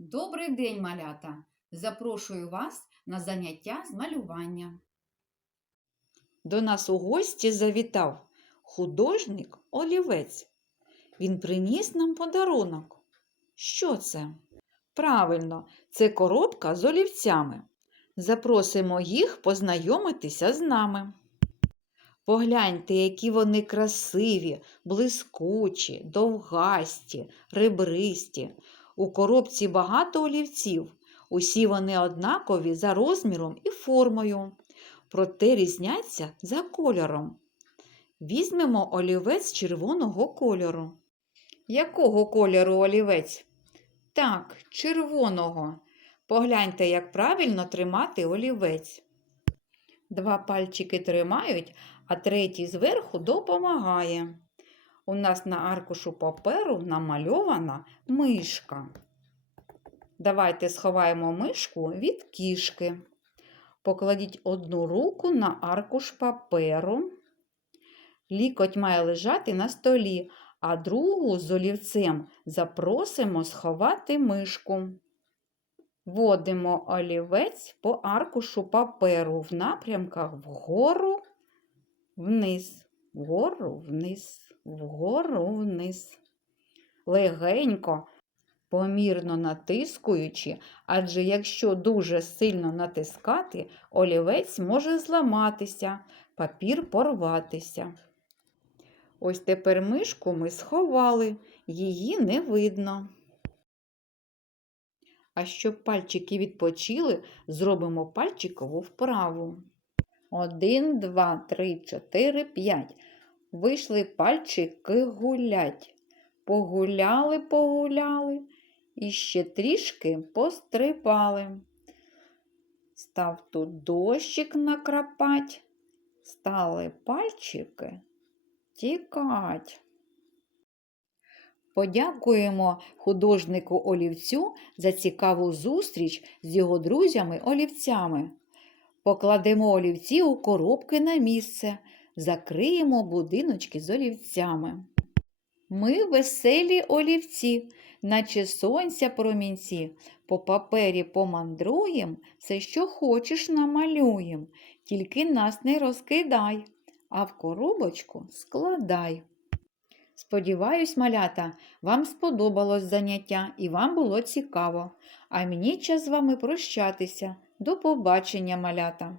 Добрий день, малята! Запрошую вас на заняття з малювання. До нас у гості завітав художник олівець. Він приніс нам подарунок. Що це? Правильно, це коробка з олівцями. Запросимо їх познайомитися з нами. Погляньте, які вони красиві, блискучі, довгасті, ребристі. У коробці багато олівців. Усі вони однакові за розміром і формою проте різняться за кольором. Візьмемо олівець червоного кольору. Якого кольору олівець? Так, червоного. Погляньте, як правильно тримати олівець. Два пальчики тримають, а третій зверху допомагає. У нас на аркушу паперу намальована мишка. Давайте сховаємо мишку від кішки. Покладіть одну руку на аркуш паперу. Лікоть має лежати на столі, а другу з олівцем запросимо сховати мишку. Вводимо олівець по аркушу паперу в напрямках вгору, вниз, вгору, вниз, вгору, вниз. Легенько, помірно натискуючи, адже якщо дуже сильно натискати, олівець може зламатися, папір порватися. Ось тепер мишку ми сховали, її не видно. А щоб пальчики відпочили, зробимо пальчикову вправу. Один, два, три, чотири, п'ять. Вийшли пальчики гулять. Погуляли, погуляли і ще трішки пострибали. Став тут дощик накрапать, стали пальчики тікать. Подякуємо художнику олівцю за цікаву зустріч з його друзями-олівцями. Покладемо олівці у коробки на місце, закриємо будиночки з олівцями. Ми веселі олівці, наче сонця промінці, по папері помандруєм, все, що хочеш, намалюєм, тільки нас не розкидай, а в коробочку складай. Сподіваюсь, малята, вам сподобалось заняття і вам було цікаво. А мені час з вами прощатися. До побачення, малята!